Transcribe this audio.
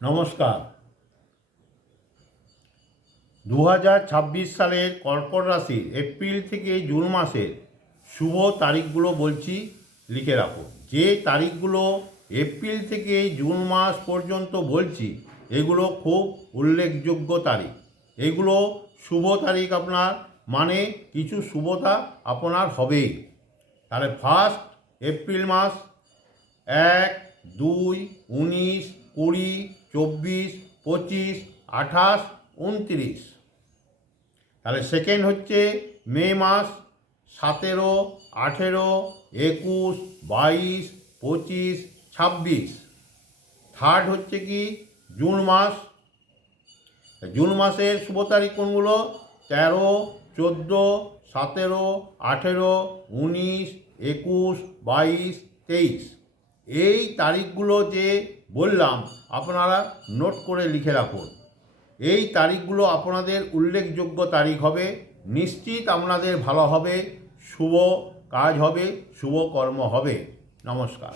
নমস্কার। 2026 সালের কর্কট রাশির এপ্রিল থেকে জুন মাসের শুভ তারিখগুলো বলছি, লিখে রাখো। যে তারিখগুলো এপ্রিল থেকে জুন মাস পর্যন্ত বলছি, এগুলো খুব উল্লেখযোগ্য তারিখ। এগুলো শুভ তারিখ আপনার, মানে কিছু শুভতা আপনার হবেই। তাহলে ফার্স্ট এপ্রিল মাস 1, 2, 19, 20, 24, 25, 28, 29। তাহলে সেকেন্ড হচ্ছে মে মাস 17, 18, 21, 22, 25, 26। থার্ড হচ্ছে কি জুন মাস। জুন মাসের শুভ তারিখ কোনগুলো? 13, 14, 17, 18, 19, 21, 22, 23। এই তারিখগুলো যে বললাম আপনারা নোট করে লিখে রাখুন। এই তারিখগুলো আপনাদের উল্লেখযোগ্য তারিখ হবে, নিশ্চিত আপনাদের ভালো হবে, শুভ কাজ হবে, শুভ কর্ম হবে। নমস্কার।